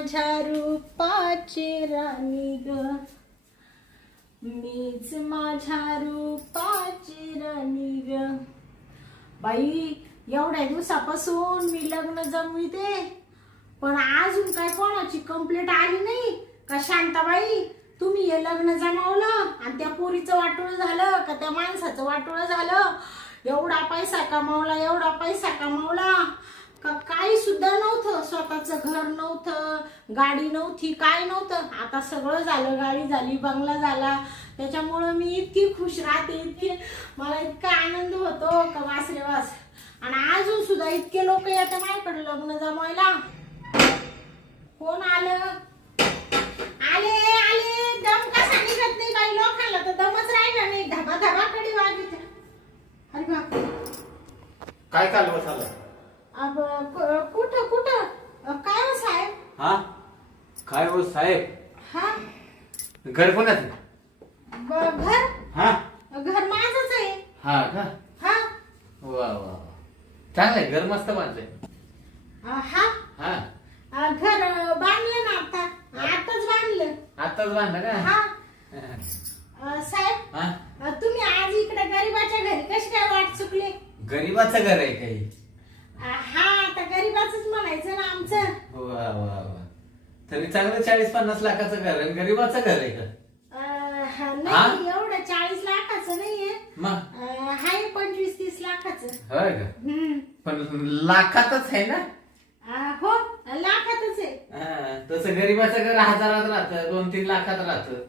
माझ्या रूपाची राणी ग, मीच माझ्या रूपाची राणी ग. बाई एवढ्या दिवसापासून मी लग्न जमविते, पण अजून काय कोणाची कंप्लेंट आली नाही का शांताबाई तुम्ही हे लग्न जमावलं आणि त्या पोरीचं वाटोळं झालं का त्या माणसाचं वाटोळं झालं, एवढा पैसा कमावला एवढा पैसा कमावला का काही सुद्धा नव्हतं, स्वतःचं घर नव्हतं, गाडी नव्हती, काय नव्हतं. आता सगळं झालं, गाडी झाली, बंगला झाला. त्याच्यामुळं मी इतकी खुश राहते, इतकी मला इतका आनंद होतो का वास रे वास. आणि अजून सुद्धा इतके लोक येतात माझ्याकडे लग्न जमायला. कोण आलं? आले आले, दम कसा निघत नाही बाई लोकांना, तर दमच राहिला नाही, धबा धबा कडी वाजते. अरे बाप, काय चालवत आलं? अब कुठं कुठं काय हो साहेब? हा काय हो साहेब? हा घर कोणाचं? घर हा घर माझंच आहे. हा का? हा वा वा चांगलंय, घर मस्त बांधलंय. हा हा घर बांधलं ना, आताच बांधलं. आताच बांधलं का? हा साहेब, हा तुम्ही आज इकडे गरीबाच्या घरी कशी काय वाट चुकले? गरीबाचं घर आहे काही? हा आता गरीबाचंच म्हणायचं ना आमचं. वा वा वा तरी चांगलं 40-50 लाखाचं घर आहे, गरीबाचं घर आहे का? नाही एवढं 40 लाखाचं नाहीये, मग आहे 25-30 लाखाचं. होय का? पण लाखातच आहे ना? हो लाखातच आहे. तसं गरीबाचं घर हजारात राहतं, 2-3 लाखात राहतं.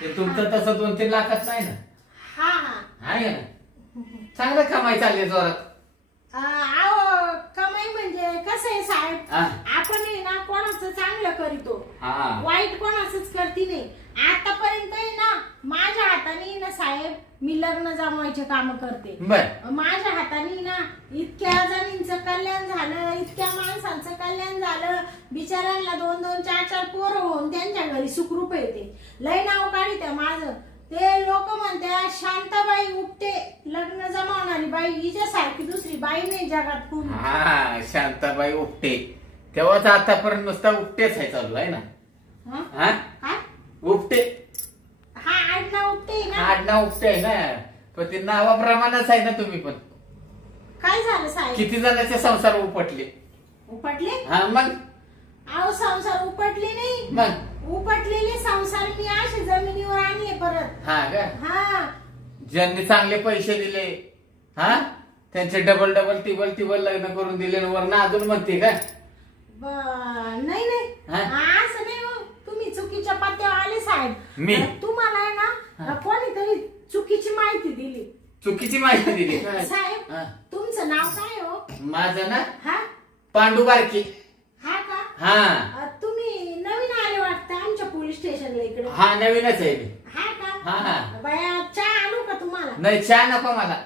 ते तुमचं तसं 2-3 लाखात नाही ना? हा आहे ना? चांगलं कमाई चालली जोरात. अहो कमाई म्हणजे कसं आहे साहेब, हा. आपण आहे ना कोणाचं चांगलं करीतो, हा वाईट कोणाचंच करती नाही. आतापर्यंत आहे ना माझ्या हाताने ना साहेब मी लग्न जमवायचे काम करते. बर माझ्या हाताने ना इतक्या जणींचं कल्याण झालं, इतक्या माणसांचं कल्याण झालं, बिचाऱ्यांना 2-2, 4-4 पोरं होऊन त्यांच्या घरी सुखरूप येते. लय नाव काढित्या माझं. ते लोक म्हणतात शांताबाई उपटे लग्न जमावणारी बाई, हिच्यासारखी दुसरी बाई नाही जगात कोणी. हा शांताबाई उपटे, तेव्हाच आतापर्यंत नुसता उपटेच आहे चालू आहे ना? हा काय उपटे, हा आडनाव उपटे ना? आडनाव उपटे आहे ना, पण ते नावाप्रमाणेच आहे ना तुम्ही पण. काय झालं साहेब? किती जणांचे संसार उपटले? उपटले? हा मग अहो संसार उपटले नाही, मग उपटलेले संसार मी असे जमिनीवर आणले परत. हा का? हा ज्यांनी चांगले पैसे दिले हा त्यांचे डबल टिबल लग्न करून दिले, वरनं अजून म्हणते का? नाही नाही हा? असं नाही हो, तुम्ही चुकीच्या पत्त्यावर आले साहेब. मी? तुम्हाला आहे ना कोणीतरी चुकीची माहिती दिली. चुकीची माहिती दिली साहेब हा. तुमचं नाव काय हो? माझं ना हा पांडू बारकी. हा का? हा तुम्ही नवीन आले वाटतं आमच्या पोलीस स्टेशनला इकडे. हा नवीनच आहे मी. हा हा, हा. का? बाया चहा आणू का तुम्हाला? नाही चहा नको मला.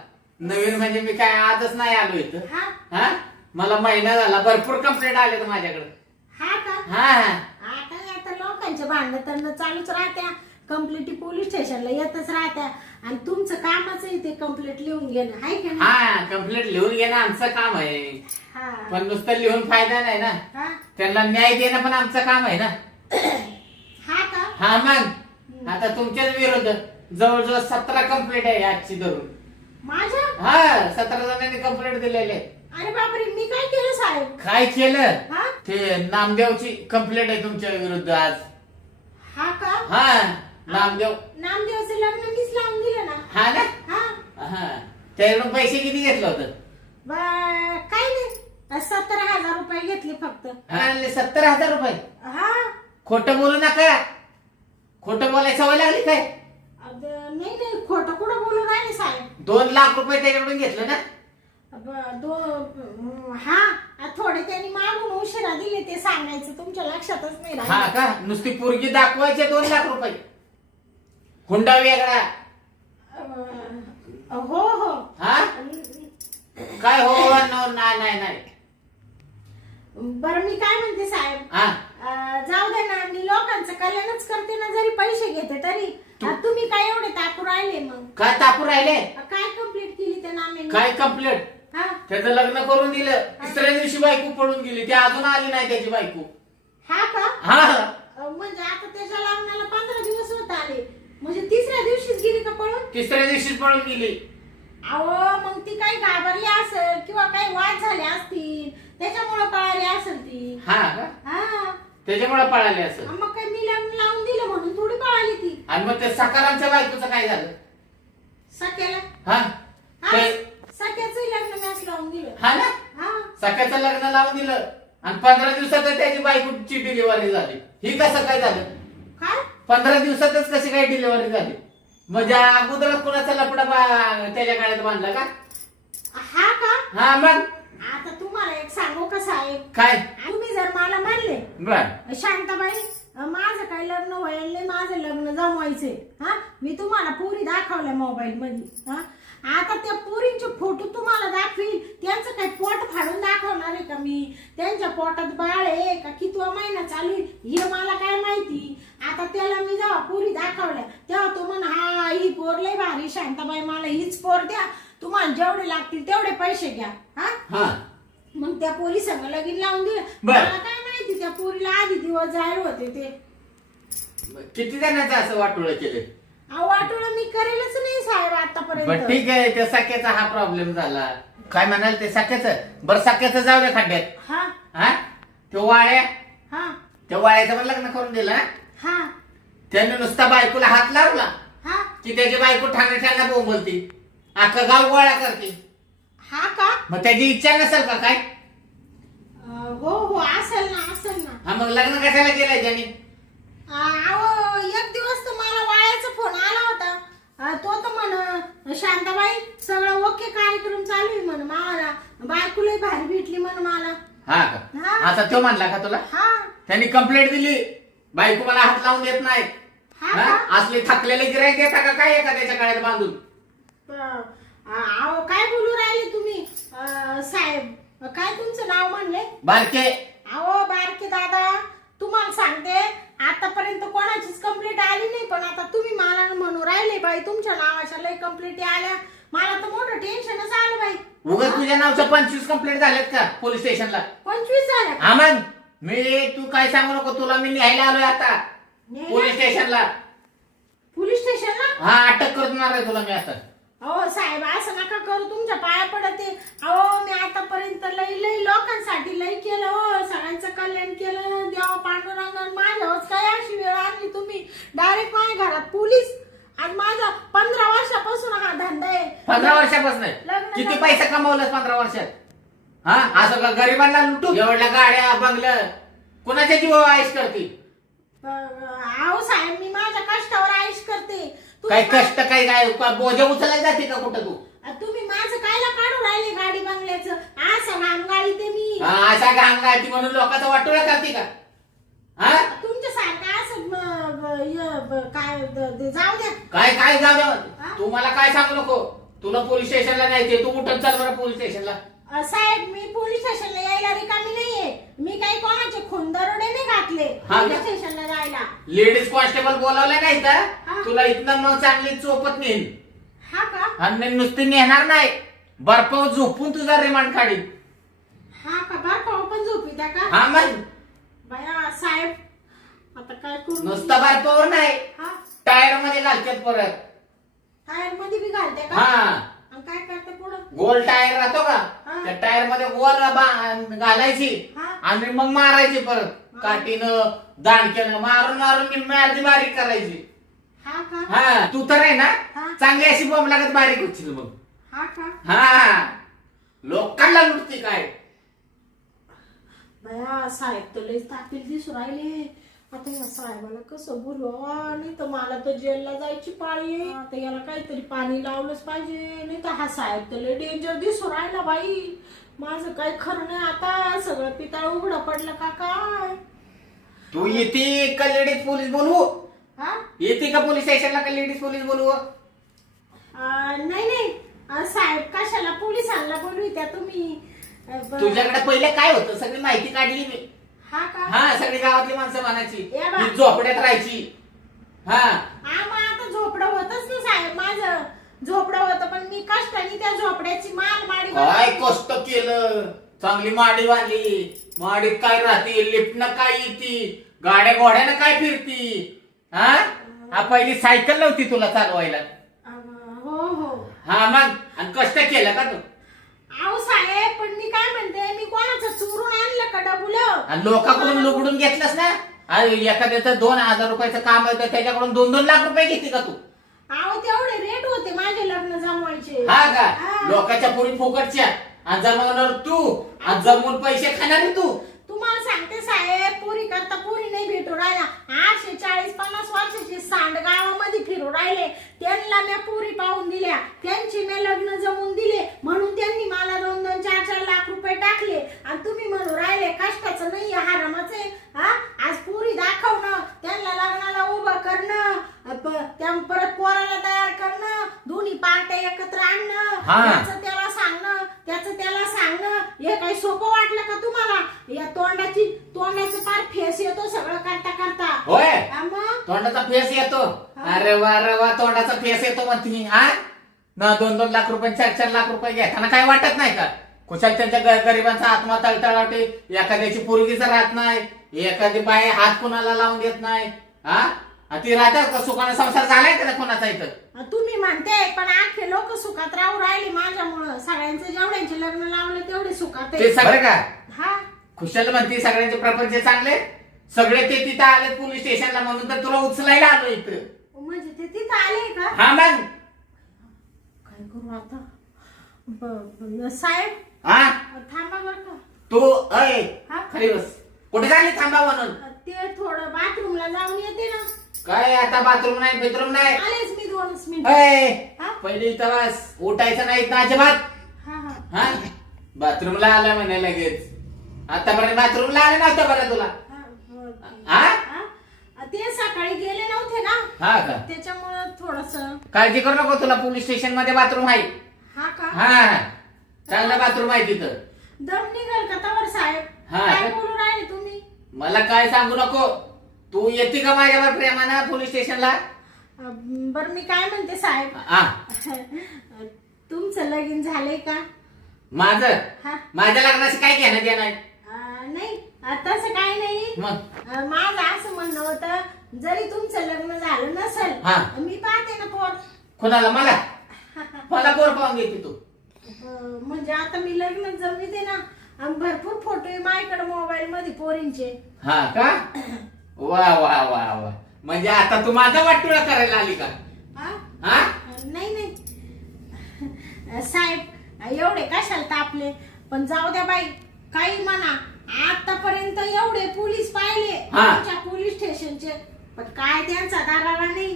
नवीन म्हणजे मी काय आजच नाही आलो इथं. हा हा मला महिना झाला, भरपूर कंप्लेंट आले तर माझ्याकडे. हा का? हा हा आता लोकांचे भांडण तंड चालूच राहत्या, कंप्लेंटी पोलीस स्टेशनला येतच राहत्या, आणि तुमचं कामच आहे ते कंप्लेंट लिहून घेणं, आहे का नाही? हा कंप्लेंट लिहून घेणं आमचं काम आहे, हा पण नुसतं लिहून फायदा नाही ना, हा त्यांना न्याय देणं पण आमचं काम आहे ना. हा का? हा मग आता तुमच्याच विरुद्ध जवळजवळ 17 कंप्लेंट आहे आजची धरून. माझ्या? हा 17 जणांनी कंप्लेंट दिलेले. अरे बापरे, मी काय केलं साहेब? काय केलं? हा ते नामदेवची कंप्लेंट आहे तुमच्या विरुद्ध आज. हा का? हा नामदेव. नामदेवचं लग्न मीच लावून दिलं ना. हा ना? हा हा त्याकडून पैसे किती घेतलं होतं? काय नाही, 17,000 रुपये घेतले फक्त. 70,000 रुपये? हा खोटं बोलू नका, खोटं बोलायची सवय लागली काय? नाही नाही खोटं कुठं बोलू राहिले साहेब. 2 लाख रुपये त्याच्याकडून घेतलं ना? हा थोडे त्यांनी मागून उशिरा दिले, ते सांगायचं तुमच्या लक्षातच नाही राहिलं. हा का? नुसती पोरगी दाखवायचे 2 लाख रुपये, हुंडा वेगळा. हो हो हा काय हो? नाही नाही. बरं मी काय म्हणते साहेब, हा जाऊ दे ना, मी लोकांचं कल्याणच करते ना, जरी पैसे घेते तरी. तुम्ही काय एवढे ताकू राहिले? मग काय तापू राहिले? काय कंप्लीट केली त्या नामेने? काय कंप्लेंट? हा त्याचं लग्न करून दिलं, तिसऱ्या दिवशी बायको पळून गेली, ती अजून आली नाही त्याची बायको. हा का हा म्हणजे आता त्याच्या लग्नाला 15 दिवस होत आले, म्हणजे तिसऱ्या दिवशीच गेली का पळून? तिसऱ्या दिवशीच पळून गेली. अहो मग ती काही घाबरली असेल किंवा काही वाद झाले असतील त्याच्यामुळे पळाली असेल ती. हा का हा त्याच्यामुळे पळाली असं. मग काय मी लग्न लावून दिलं म्हणून थोडी पळाली ती. आणि मग ते सकारामच्या बायकोचं काय झालं? सख्याला हा हा, ते- सख्याचंही लग्न मॅच लावून दिलं. हा ना हा सकाळचं लग्न लावून दिलं आणि 15 दिवसातच त्याची बायकोची डिलिव्हरी झाली. ही कसं काय झालं? काय 15 दिवसातच कशी काय डिलिव्हरी झाली? म्हणजे अगोदरच कुणाचा लपडा त्याच्या गाड्यात बांधला का? हा का हा मग आता तुम्हाला एक सांगू का साहेब, काय तुम्ही जर मला म्हणले बर शांताबाई माझं काही लग्न व्हायला नाही, माझं लग्न जमवायचंय, हा मी तुम्हाला पुरी दाखवल्या मोबाईल मध्ये, हा आता त्या पुरींचे फोटो तुम्हाला दाखवील, त्यांचं काही पोट फाडून दाखवणार आहे का मी? त्यांच्या पोटात बाळ आहे का कितवा महिना चालू आहे हे मला काय माहिती. आता त्याला मी जेव्हा पुरी दाखवल्या तेव्हा तो म्हण हा ही पोर लय भारी शांताबाई, मला हीच पोर द्या, तुम्हाला जेवढे लागतील तेवढे पैसे घ्या. हा हा मग त्या पोरी संग लगीन लावून दिलं. बर. मला काय माहिती त्या पोरीला आधी दिवस जाहीर होते ते. किती जणांचं असं वाटोळं केलं? अहो वाटोळं मी करेलच नाही साहेब बर आतापर्यंत. ठीक आहे त्या सख्याचा हा प्रॉब्लेम झाला. काय म्हणाल ते सख्याचं? बरं सख्याचं जाऊ दे खड्ड्यात. हा हा तो वाळ्या हा त्या वाळ्याचं पण लग्न करून दिलं ना? हा त्याने नुसता बायकोला हात लावला हा की त्याची बायको ठाणा ठाणा बोंबलती, अख्खं गाव गोळा करते. हा का मग त्याची इच्छा नसेल का काय? हो हो असेल ना असेल ना. हा मग लग्न कशाला केलंय त्याने? अहो एक दिवस तर मला वाळ्याचा फोन आला होता. तो तर म्हण शांताबाई सगळं ओके कार्यक्रम चालू आहे म्हण, मला बायकोलाही भारी भेटली म्हण मला. हा हा. का आता तो म्हणला का तुला? हा त्यांनी कंप्लेंट दिली बायको मला हात लावून देत नाही. हा हा? का असले थकलेले गिराईक देता का काय एखाद्याच्या गळ्यात बांधून? अहो काय बोलू राहिले तुम्ही साहेब? काय तुमचं नाव म्हणले? बारके अहो बारके दादा तुम्हाला सांगते आतापर्यंत कोणाचीच कंप्लेंट आली नाही, पण आता तुम्ही मला म्हणू राहिले बाई तुमच्या नावाच्या लय कंप्लेंट आल्या, मला तर मोठं टेन्शनच आलं बाई. उगाच तुझ्या नावच्या 25 कंप्लेंट झाल्यात का पोलीस स्टेशनला? 25 झाल्या का? हा मग मी तू काय सांगू नको, तुला मी न्यायला आलोय आता न्यायला? पोलीस स्टेशनला. पोलीस स्टेशनला? हा अटक करणार आहे तुला मी आता. अहो साहेब असं नका करू, तुमच्या पाया पडते. अहो मी आतापर्यंत लई लई लोकांसाठी लई केलं, हो सगळ्यांचं कल्याण केलं, देवा पांडुरंगाने माझ्यावर काय अशी वेळ आणली तुम्ही? डायरेक्ट माझ्या घरात पोलीस. आज माझा 15 वर्षापासून हा धंदा आहे. 15 वर्षापासून लग्न किती झालं. पैसा कमवलास 15 वर्षात? हा असं का गरिबांना लुटू एवढ्या गाड्या बंगलं कुणाच्या जीव आयुष करते? अहो साहेब मी माझ्या कष्टावर आयुष करते. काय तुम्ही कष्ट काय बोजा उचलायला जाते का कुठं तू? तुम्ही माझं कायला काढू राहिले गाडी बंगल्याचं? असं नाम गाडी ते मी हा, असा घाण गायती म्हणून लोकांचा वाटोळा करते का? हा तुमच्या सारखं असं काय जाऊ द्या. काय काय जाऊ द्या. हा? तू मला काय सांगू नको, तुला पोलीस स्टेशनला न्यायचे, तू उठत चाल बरं पोलीस स्टेशनला. साहेब मी पोलीस स्टेशनला यायला रिकामी नाहीये, मी काही कोणाचे खून दरोडे नाही घातले हा पोलीस का? स्टेशनला जायला. लेडीज कॉन्स्टेबल बोलावल्या नाही हा. तर तुला इथनं मग चांगली चोपत नेईन. हा का? आणि नुसती नेणार नाही, बर्फावर झोपून तुझा रिमांड काढीन. हा का? बरं पण झोपी त्या का? हा मग बया साहेब आता काय करू? नुसता बर्फावर नाही, हा टायर मध्ये घालतात परत. टायर मध्ये बी घालते का? हा आणि काय करते पुढं? गोल टायर राहतो का, हा. त्या टायर मध्ये गोल घालायची हा. आणि मग मारायची परत काठीनं दांडक्यानं मारून मारून निम्मी अर्धी बारीक करायची. हा का? हा तू तर आहे ना हा. चांगली अशी बॉम्ब लागत बारीक होती मग. हा का? हा लोकांना लुटते काय? बया साहेब तर लई तापील दिसू राहिले. आता या साहेबाला कसं बोलवा, नाही तर मला तर जेलला जायची पाळी आहे. आता याला काहीतरी पाणी लावलंच पाहिजे, नाही तर हा साहेब तर लई डेंजर दिसू राहिला बाई. माझं काही खरं नाही, आता सगळं पितळ उघडं पडलं का काय? तू येते का लेडीज पोलीस बोलवू? हा येते का पोलीस स्टेशनला का लेडीज पोलीस बोलवू? नाही नाही साहेब कशाला पोलिसांना बोलवित्या तुम्ही? तुझ्याकडे पहिले काय होतं सगळी माहिती काढली मी. हा का? हा सगळी गावातली माणसं म्हणायची ए बा. ही झोपड्यात राहायची. हा मग आता झोपडं होतच ना साहेब, माझं झोपडं होतं पण मी कष्टाने त्या झोपड्याची माल माडी काय कष्ट केलं, चांगली माडी बांधली. माडीत काय राहते, लिफ्टनं काय येते, गाड्या घोड्यानं काय फिरती? हा पहिली सायकल नव्हती तुला चालवायला. हो हो. हा मग आणि कष्ट केलं का तू? अहो साहेब, पण मी काय म्हणते, मी कोणाचं चोरून आणलं का डबुलं? आणि लोकांकडून लुगडून घेतलंस ना? एखाद्याचं 2,000 रुपयाचं काम होतं त्याच्याकडून 2-2 लाख रुपये घेते का तू? अहो तेवढे रेट होते माझे लग्न जमवायचे. हा का? लोकांच्या पुरी फुकटच्या आणि जमवणार तू आणि जमवून पैसे खाणार तू. तुम्हाला सांगते साहेब, पुरी करता पुरी नाही भेटू राहिला. 40-50 वर्षाचे सांड गावामध्ये फिरू राहिले. त्यांना मी पुरी पाहून दिल्या, त्यांची मी लग्न जमवून दिले, म्हणून त्यांनी मला 2-2, 4-4 लाख रुपये टाकले. आणि तुम्ही म्हणू राहिले कष्टाचं नाही, हरामाचं आहे. आज पुरी दाखवणं, त्यांना लग्नाला उभं करणं, परत पोराला तयार करणं, दोन्ही पार्ट्या एकत्र आणणं, त्याचं त्याला सांगणं, त्याचं त्याला सांगणं, हे काही सोपं वाटलं का तुम्हाला? या तोंडाचं फार फेस येतो सगळं करता करता. होय, मग तोंडाचा फेस येतो. अरे वा तोंडाचा फेस येतो म्हणते. हा ना 2-2 लाख रुपये 4-4 लाख रुपये घेताना काय वाटत नाही का? कुशाल त्यांच्या गरिबांचा आत्मा तळतळाटे, एखाद्याची पोरगीच राहत नाही, एखादी बाई हात कुणाला लावून देत नाही. हा ती राहतात का? सुखाने संसार झालाय का कोणाचा इथं? तुम्ही म्हणते, पण आखे लोक सुखात राहू राहिले माझ्यामुळं. सगळ्यांचे जेवढ्यांचे लग्न लावले तेवढे सुखात ते सगळे का? हा खुशाल म्हणते सगळ्यांचे प्रपंच चांगले, सगळे ते तिथं आले पोलीस स्टेशनला, म्हणून तर तुला उचलायला आलो इथं. म्हणजे ते तिथं आले का? हा मग काय करू आता? साहेब थांबा बर का. तू खरी बस. कुठे झाली थांबा म्हणून? ते थोडं बाथरूमला जाऊन येते ना. काय आता बाथरूम नाही बेडरूम नाही? आलेच मी 2 मिनिट. पहिले इथं बस, उठायचं नाही इथं अजिबात. हा बाथरूमला आला म्हणे लगेच. आतापर्यंत बाथरूमला आले नव्हतं बरं तुला? ते सकाळी गेले नव्हते ना. हा का? त्याच्यामुळं थोडस काळजी करू नको, तुला पोलीस स्टेशन मध्ये बाथरूम आहे. हा का? हा चांगला बाथरूम आहे तिथं. दम निघाल का तवर साहेब? काय बोलू राहिले तुम्ही? मला काय सांगू नको. तू येते का माझ्यावर प्रेमानं पोलीस स्टेशनला? बर मी काय म्हणते साहेब, तुमचं लगीन झालंय का? माझं? माझ्या लग्नाशी काय घेणं देणं आहे? नाही तसं काही नाही. माझं असं म्हणणं होतं, जरी तुमचं लग्न झालं नसेल, मी पाहते ना पोर. कोणाला? मला पोर पाहून घेते तू? म्हणजे आता मी लग्न जमविते ना, भरपूर फोटो आहे माझ्याकडे मोबाईल मध्ये पोरींचे. हा का? वा वा वा वा. म्हणजे आता तू माझा वाटोळा करायला आली का? नाही साहेब, एवढे कशाला तापले? पण जाऊ द्या बाई, काही म्हणा. आतापर्यंत एवढे पोलीस पाहिले आमच्या पोलीस स्टेशनचे, पण काय त्यांचा दरारा नाही,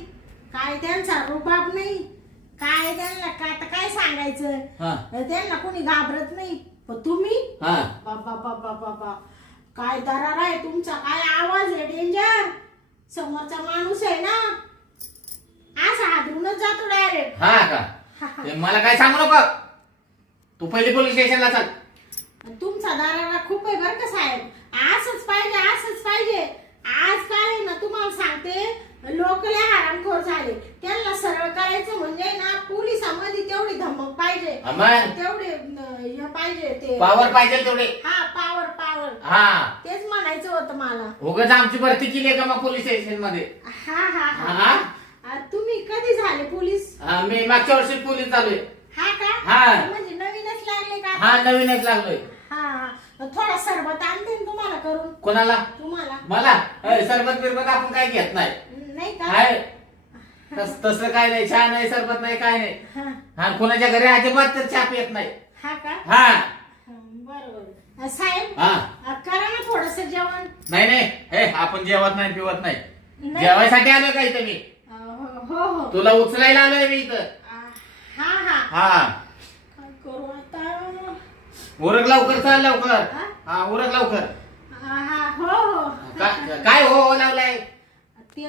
काय त्यांचा रुबाब नाही, काय त्यांना काय सांगायचं. त्यांना कोणी घाबरत नाही. पण तुम्ही बाबा बाबा बाबा, काय दरारा आहे तुमचा, काय आवाज आहे, डेंजर. समोरचा माणूस आहे ना, असा हादरूनच जातो डायरेक्ट. हा का? मला काय सांगू नको, तू पहिले पोलीस स्टेशनला चल. तुमचा दरारा खूप आहे बरं का साहेब. असंच पाहिजे, असंच पाहिजे. आज काय ना तुम्हाला सांगते, लोक लय हरामखोर झाले. त्यांना सरळ करायचं म्हणजे ना, पोलिसांमध्ये तेवढी धमक पाहिजे, तेवढे हे पाहिजे, ते पावर पाहिजे तेवढे. पावर. तेच म्हणायचं होतं मला. उगाच आमची भरती केली का मग पोलीस स्टेशन मध्ये? तुम्ही कधी झाले पोलीस? मी मागच्या वर्षी पोलीस झालोय. हा का? म्हणजे नवीनच लागले का? नवीनच लागलोय. थोडा सरबत आणते तुम्हाला करून. कोणाला? तुम्हाला. मला? सरबत बिरबत आपण काय घेत नाही. नाही का? तसं काय नाही, चहा नाही, सरबत नाही, काय नाही. कोणाच्या घरी अजिबात तर चहा पित नाही. हा का? बरोबर. साहेब करा ना थोडस जेवण. नाही आपण जेवत नाही, पिवत नाही. जेवायसाठी आलोय का इथं मी? हो. तुला उचलायला आलोय मी इथं. काय करू आता? उरक लवकर, चल लवकर. उरक लवकर. हो. काय हो लावलाय ते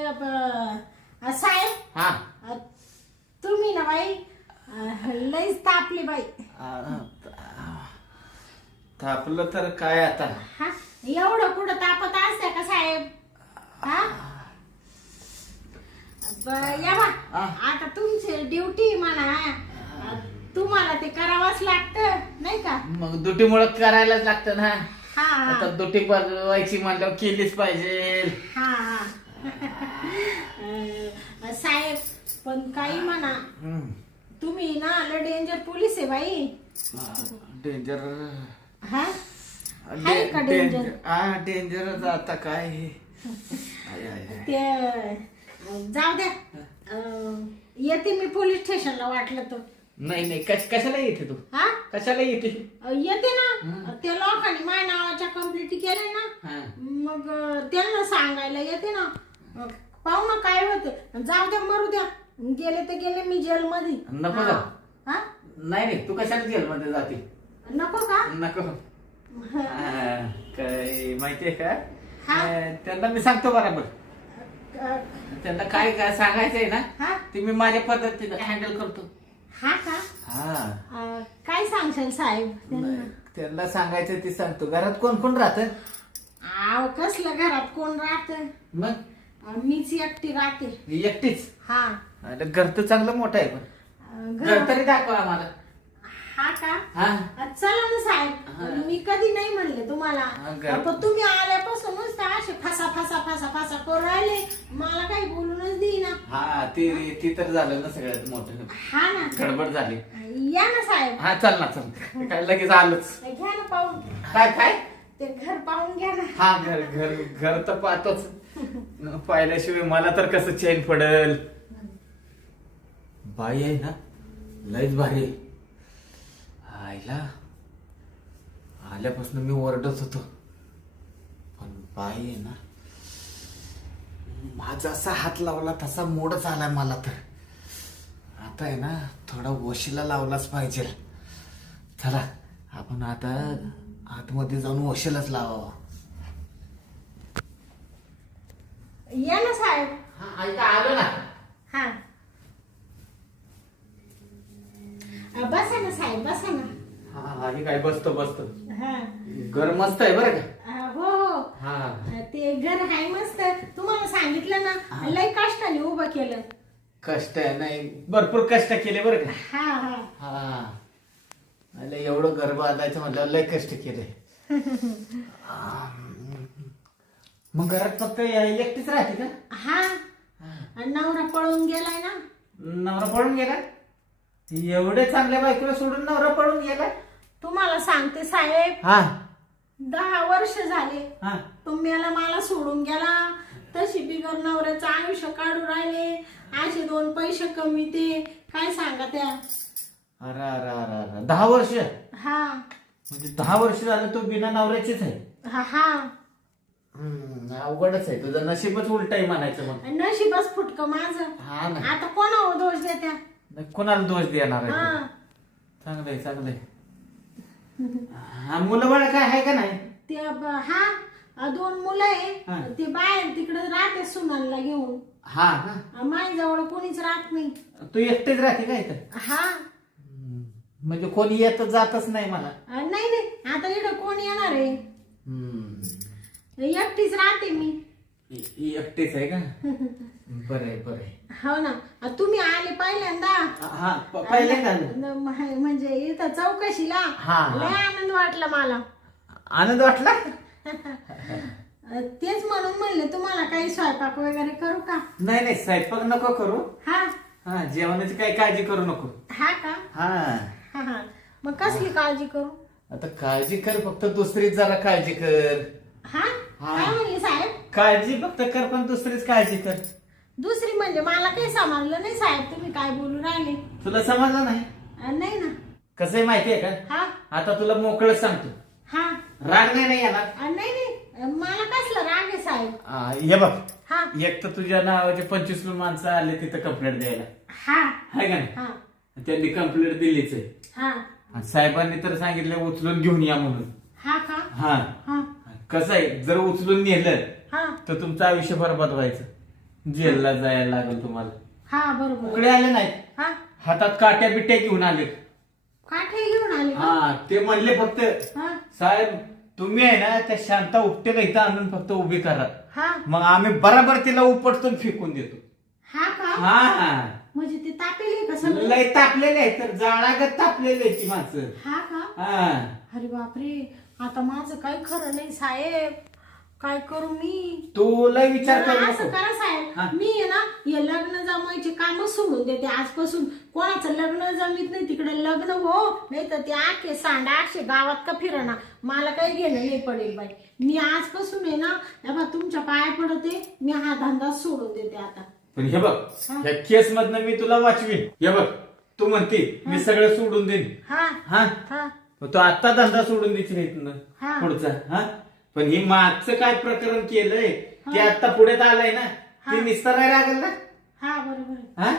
साहेब, तुम्ही ना बाई लईच तापली बाई. तापलं तर काय आता? एवढं कुठं तापत असते का साहेब? या बा, आता तुमची ड्युटी म्हणा, तुम्हाला ते करावंच लागतं नाही का? मग ड्युटीमुळे करायलाच लागतं ना. हा. आता दुटी बजवायची म्हणल्यावर केलीच पाहिजे. हा हा. साहेब पण काही म्हणा, तुम्ही ना लय डेंजर पोलीस आहे बाई. डेंजर हा आहे का डेंजर? डेंजरच आता काय हे. ते जाऊ द्या, येते मी पोलीस स्टेशनला वाटलं तर. नाही कशाला येते तू? हा कशाला येते? येते ना, त्या लोकांनी माझ्या नावाच्या कंप्लीट केले ना, मग त्यांना सांगायला येते ना. पाहू ना काय होते. जाऊ द्या, मरू द्या, गेले तर गेले, मी जेल मध्ये. नको जा. नाही तू कशाला जेल मध्ये जाते? नको का? नको. काय माहितीये का, त्यांना मी सांगतो बरोबर. त्यांना काय काय सांगायचंय ना ते मी माझ्या पद्धतीने हँडल करतो. हा का? काय सांगशाल साहेब? त्यांना सांगायचं ते सांगतो. घरात कोण कोण राहत? कसलं घरात कोण राहत? मग मीच एकटी राहते. एकटीच? हा. घर तर चांगलं मोठं आहे, पण घर तरी दाखवा आम्हाला. हा का? चला ना साहेब, मी कधी नाही म्हणले तुम्हाला, पण तुम्ही आल्यापासून नुसतं असे फासा फासा फासा फासा करून राहिले, मला काही बोलूनच देईना. हा ती तर झालं ना सगळ्यात मोठं. हा ना, गडबड झाली. या ना साहेब. हा चल ना, चल काय लगेच आलोच. घ्या ना पाहून. काय ते घर पाहून घ्या ना. हा घर तर पाहतोच. पाहिल्याशिवाय मला तर कसं चैन पडल. बाई आहे ना, लयच भारी आहे. आईला आल्यापासून मी ओरडत होतो, पण बाई आहे ना, माझा असा हात लावला तसा मोडच आलाय मला. तर आता आहे ना, थोडा वशीला लावलाच पाहिजे. चला आपण आता आतमध्ये जाऊन वशीलाच लावावा. या ना साहेब. हा ऐका, आलो ना. हा, बसा ना साहेब, बसा ना. हा हे काय, बसतो. हा, घर मस्त आहे बरं का. हो. हा, ते घर आहे मस्त. तुम्हाला सांगितलं ना, लय कष्टाने उभं केलं. कष्ट नाही, भरपूर कष्ट केले बरं का. हा. एवढं घर बांधायचं म्हटलं लय कष्ट केले. मग घरात फक्त एकटीच राहते का? हा, नवरा पळून गेलाय ना. नवरा पळून गेला? एवढे चांगल्या बायकोला सोडून नवरा पळून गेला? तुम्हाला सांगते साहेब, 10 वर्ष झाले तुम्ही मला सोडून गेला. तशी बिगर नवऱ्याचं आयुष्य काढून राहिले. असे 2 पैसे कमी, ते काय सांगा त्या. अरे 10 वर्ष? हा, म्हणजे 10 वर्ष झालं तू बिना नवऱ्याचीच आहे? हा. अवघडच आहे, तुझं नशीबच उलट आहे म्हणायचं. मग नशीबच फुटकं माझं. हा ना, आता कोणावर दोष देत्या? कोणाला दोष देणार आहे? चांगलंय. मुलं बाळ काय आहे का नाही? ते 2 मुलं आहे. ते बाहेर तिकडे राहते सुनांना घेऊन. माझ्याजवळ कोणीच राहत नाही. तू एकटेच राहते का इथं? हा, म्हणजे कोणी येत जातच नाही मला? नाही, आता इकडं कोण येणार आहे? एकटीच राहते मी. एकटीच आहे का? बरं आहे. हो ना, तुम्ही आले पहिल्यांदा. पहिल्यांदा म्हणजे इथं चौकशीला लय आनंद वाटला मला. आनंद वाटला? तेच म्हणून म्हणले तुम्हाला काही स्वयंपाक वगैरे करू का? नाही स्वयंपाक नको करू. हा, जेवणाची काही काळजी करू नको. हा का? हा. मग कसली काळजी करू? आता काळजी कर, फक्त दुसरीच जरा काळजी कर. काय म्हणले साहेब? काळजी फक्त कर, पण दुसरीच काळजी कर. दुसरी म्हणजे मला काही समजलं नाही साहेब, तुम्ही काय बोलू राहिले? तुला समजलं नाही? नाही ना. कसं आहे माहितीये का, आता तुला मोकळं सांगतो. राग नाही येणार? नाही, मला कसला राग आहे साहेब? हे बघ, एक तर तुझ्या नावाचे 25 माणसं आले तिथं कंप्लेंट द्यायला. हाय का नाही? त्यांनी कंप्लेंट दिलीच आहे. साहेबांनी तर सांगितलं उचलून घेऊन या म्हणून. कसं आहे, जर उचलून नेलं तर तुमचं आयुष्य बरबाद व्हायचं. जेलला जायला लागेल तुम्हाला. बरोबर. उकडे आले नाहीत, हातात काट्या बिट्या घेऊन आले. काठे घेऊन आले? ते म्हणले फक्त, साहेब तुम्ही आहे ना त्या शांता उपटेला इथं आणून फक्त उभी करा, मग आम्ही बराबर तिला उपटतून फेकून देतो. म्हणजे ते तापेले का सगळे? लय तापलेले आहे, तर जाळागत तापलेले ती माणसं. अरे बापरे, आता माझं काही खरं नाही साहेब, काय करू मी? तुला विचार करू असं नको. करा हा. साहेब, मी आहे ना हे लग्न जमायचे काम सोडून देते आजपासून. कोणाचं लग्न जमीत नाही तिकडे लग्न हो, नाही तर ते आखे सांडा आखे गावात का फिरणा, मला काही घेणं नाही पडेल बाई. मी आजपासून आहे ना बा तुमच्या पाया पडते, मी हा धंदा सोडून देते आता. पण हे बघ, या केस मधनं मी तुला वाचवीन. हे बघ, तू म्हणते मी सगळं सोडून देईन. हा हा हा तू आता धंदा सोडून देशील इथनं हा. पुढचा. हा पण हे मागचं काय प्रकरण केलंय ते आता पुढे आलंय ना, ते निस्तरायला लागेल ना. हा बरोबर आहे. हा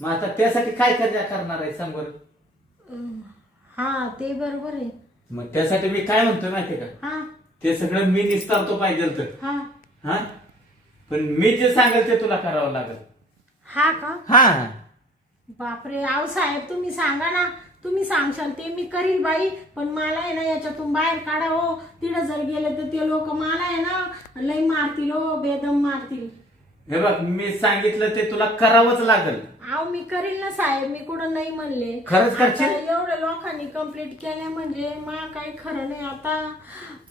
मग आता त्यासाठी काय करणार आहे सांग बरं. हा ते बरोबर आहे. मग त्यासाठी मी काय म्हणतो माहितीये का, हा ते सगळं मी निस्तारतो पाहिजे तर. हा हा पण मी जे सांगेल ते तुला करावं लागेल. हा का? हा बापरे, आहो साहेब तुम्ही सांगा ना, तुम्ही सांगशाल ते मी करील बाई. पण मला आहे ना याच्यातून बाहेर काढा हो. तिकडे जर गेले तर ते लोक मला आहे ना लई मारतील हो, बेदम मारतील. हे बघ, मी सांगितलं ते तुला करावंच लागेल. आहो मी करील ना साहेब, मी कुठं नाही म्हणले. खरंच करशील? आता एवढ्या लोकांनी कंप्लीट केल्या म्हणजे मला काही खरं नाही आता.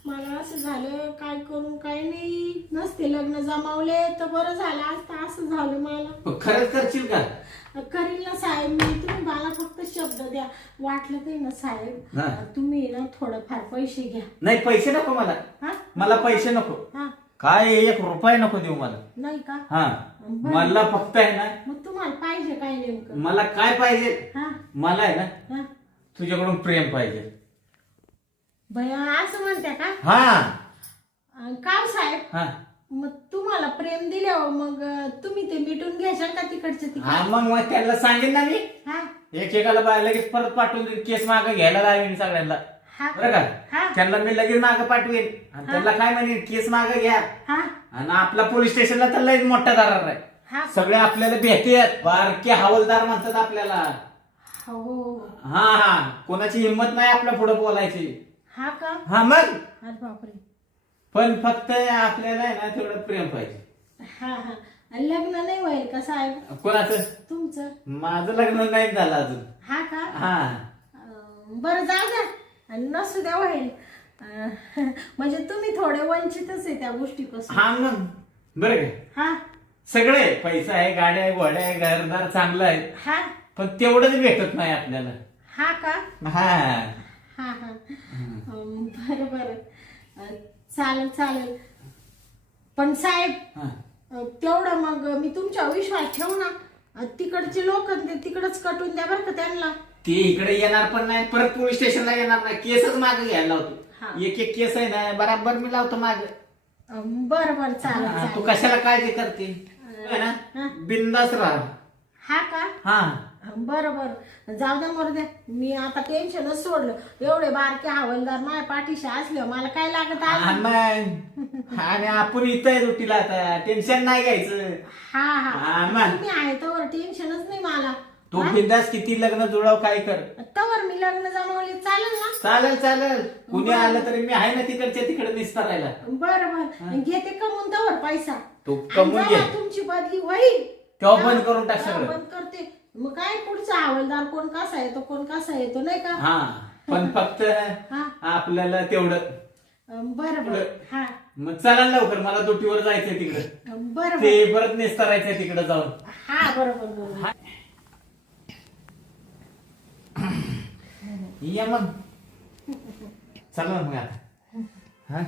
मला असं झालं काय करून काय नाही, नसते लग्न जमावले तर बरं झालं असतं. असं झालं मला. खरंच करशील का? करील ना साहेब मी, तुम्ही मला फक्त शब्द द्या. वाटलं ते ना साहेब, हा. तुम्ही ना थोडंफार पैसे घ्या. नाही पैसे नको मला. हा मला पैसे नको, हा काय 1 रुपया नको देऊ मला. नाही का? हा बरं. मला फक्त आहे ना, मग तुम्हाला पाहिजे काय नेमकं? मला काय पाहिजे, हा मला आहे ना हा तुझ्याकडून प्रेम पाहिजे. भया असं म्हणत्या का? हा का हो साहेब? हा मग तुम्हाला प्रेम दिल्यावर मग तुम्ही ते मिटून घ्याल का तिकडचं हा तिकडे? मग त्याला सांगेन ना मी, हा एकेकाला लगेच परत पाठवून देईन, केस मागे घ्यायला लावेन सगळ्यांना. हा बरं का? हा त्यांना मी लगेच मागे पाठवेन आणि त्यांना काय म्हणेन, केस मागे घ्या. हा आणि आपला पोलीस स्टेशनला तर लयच मोठा दरार आहे. हा सगळे आपल्याला भेटतात, बारके हवालदार म्हणतात आपल्याला. हो. हा हा कोणाची हिंमत नाही आपल्या पुढे बोलायची. हा का? हा मग अरे बापरे. पण फक्त आपल्याला आहे ना तेवढं प्रेम पाहिजे. हा हा आणि लग्न नाही होईल का साहेब कोणाचं? तुमचं? माझं लग्न नाही झालं अजून. हा का? हा बरं जाऊ द्या, आणि नसू द्या होईल. म्हणजे तुम्ही थोडे वंचितच आहे त्या गोष्टीपासून. हा मग बरं का, हा सगळे पैसा आहे, गाड्या आहे, घोड्या आहे, घरदार चांगलं आहे, हा पण तेवढंच भेटत नाही आपल्याला. हा का? हा हा हा बरं बरं. चालेल चालेल. पण साहेब हा. तेवढं मग मी तुमच्या विश्वास ठेवू ना. तिकडचे लोक तिकडच कटून द्या बरं का त्यांना. ते इकडे येणार पण नाही, परत पोलीस स्टेशनला येणार नाही, केसच मागे घ्यायला लावतो. हा. एक एक केस आहे ना बराबर मी लावतो मागे. बरं बरं चालेल हा, तू चालेल. कशाला काळजी करते, है ना हा. बिंदास राहा. हा का? हा बरं बरं जाऊ द्या मरू द्या. मी आता टेन्शनच सोडलं. एवढे बारके हवालदार माझ्या पाठीशी असल्यावर मला काय लागत हा, आहे? मग आणि आपण इथं आहे ड्युटीला, आता टेन्शन नाही घ्यायचं. हा हा, हा मग. तुम्ही आहे तर टेन्शनच नाही मला. तू हा? बिंदास किती लग्न जुळाव काय कर, तवर मी लग्न जमवले चालेल ना? चालेल चालेल. कुणी आलं तरी मी आहे ना तिकडच्या तिकडे निस्तारायला. बरं बरं घेते कमवून तवर पैसा. तू आणि कमवून घे, जेव्हा तुमची बदली होईल तेव्हा बंद करून टाक हा, सगळं. बंद करते. मग काय पुढचा हवालदार कोण कसा येतो कोण कसा येतो नाही का? हा पण फक्त हा आपल्याला तेवढं. बरं बरं. हा मग चला लवकर, मला ड्युटीवर जायचंय तिकडे. बरं बरं. ते परत निस्तारायचंय तिकडे जाऊन. हा बरोबर बरोबर. या मग, चला मग आता. हा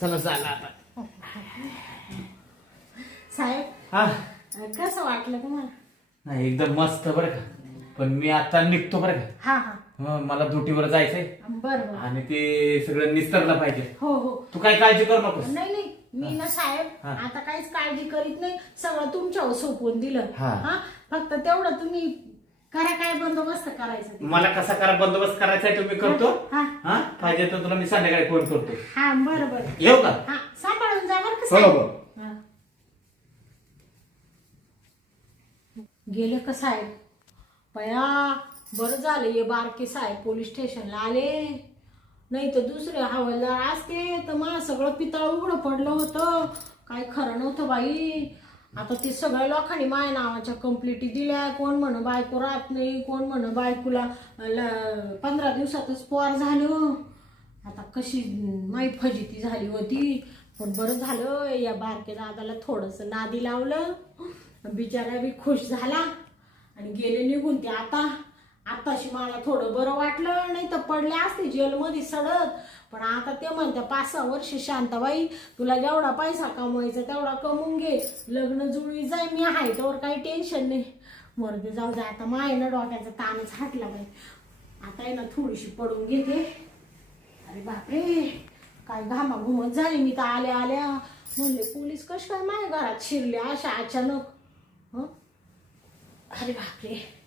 चला झालं आता. साहेब हा कसं वाटलं तुम्हाला? नाही एकदम मस्त बरं का, पण मी आता निघतो बरं का. हा हा मला ड्युटीवर जायचंय बरं बरं. आणि ते सगळं निस्तरलं पाहिजे. हो हो. तू काही काळजी करू नकोस. नाही नाही मी ना साहेब हा. आता काहीच काळजी करीत नाही. सगळं तुमच्यावर सोपवून दिलं. हा. हा फक्त तेवढं तुम्ही करा, काय बंदोबस्त करायचा ते. मला कसा करा बंदोबस्त करायचा आहे तो मी करतो. हा हा पाहिजे तर तुला मी संध्याकाळी फोन करतो. हा बरं बरं. येऊ का? हा सांभाळून जा बरं का हो साहेब. हो. हा. गेले का साहेब? बया बरं झालं हे बारके साहेब पोलीस स्टेशनला आले, नाही तर दुसरे हवालदार असते तर मला सगळं पितळ उघडं पडलं होतं. काय खरं नव्हतं बाई. आता ते सगळ्या लोकांनी माझ्या नावाच्या कंप्लेंटी दिल्या. कोण म्हण बायको राहत नाही, कोण म्हण बायकोला 15 दिवसातच पोर झालं. आता कशी माई फजिती झाली होती, पण बरं झालं या बारके दादाला थोडंसं नादी लावलं, बिचारा बी खुश झाला आणि गेले निघून ते. आताशी मला थोडं बरं वाटलं, नाही तर पडले असते जेलमध्ये सडत. पण आता ते म्हणते 5-6 वर्ष शांताबाई, तुला जेवढा पैसा कमवायचा तेवढा कमवून घे, लग्न जुळवी जाय, मी आहे त्यावर काही टेन्शन नाही. मरते जाऊ दे, आता माय ना डोक्याचा ताणच हटला बाई. आता आहे ना थोडीशी पडून घेते. अरे बापरे, काय घामाघुमत झाली. मी तर आल्या आल्या म्हणले पोलीस कश काय माझ्या घरात शिरले अशा अचानक. अरे बापरे.